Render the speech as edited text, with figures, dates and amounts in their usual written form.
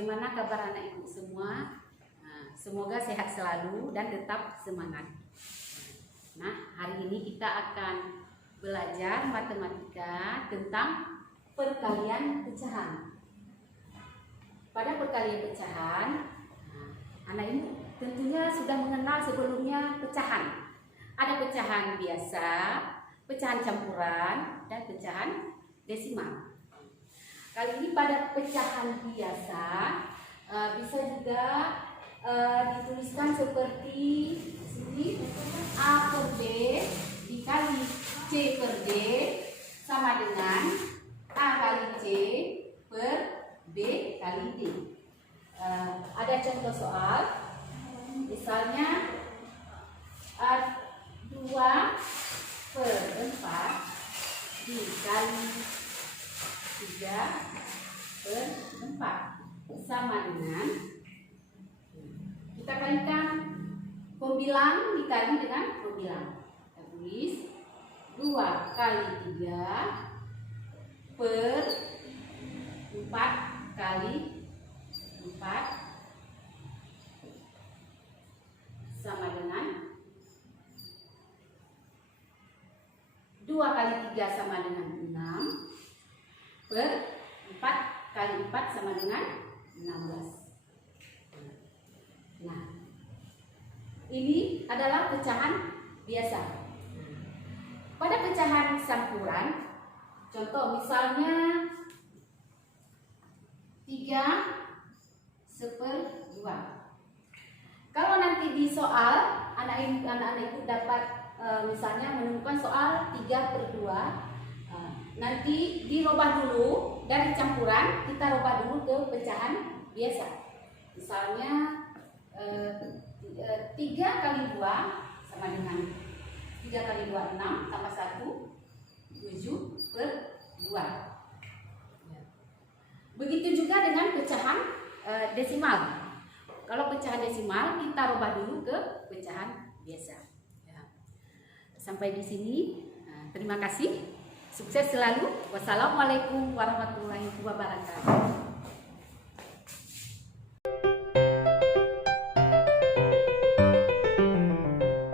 Bagaimana kabar anak ibu semua? Semoga sehat selalu dan tetap semangat. Nah, hari ini kita akan belajar matematika tentang perkalian pecahan. Pada perkalian pecahan, anak ibu tentunya sudah mengenal sebelumnya pecahan. Ada pecahan biasa, pecahan campuran, dan pecahan desimal. Kali ini pada pecahan biasa bisa juga dituliskan seperti sini, A per B dikali C per D sama dengan A kali C per B kali D. Ada contoh soal, misalnya 2 per 4 dikali 3 per 4 sama dengan, kita kalikan pembilang dikali dengan pembilang. Kita tulis 2 kali 3 per 4 kali 4 sama dengan 2 kali 3 sama dengan 6 per 4 kali 4 sama dengan 16. Nah, ini adalah pecahan biasa. Pada pecahan campuran, contoh misalnya 3/2. Kalau nanti di soal anak-anak itu dapat misalnya menemukan soal 3/2, nanti dirubah dulu dari campuran, kita rubah dulu ke pecahan biasa. Misalnya 3 kali 2 sama dengan 3 kali 2 6 tambah 1 7 per 2. Begitu juga dengan pecahan desimal. Kalau pecahan desimal kita rubah dulu ke pecahan biasa. Sampai di sini. Terima kasih. Sukses selalu. Wassalamualaikum warahmatullahi wabarakatuh.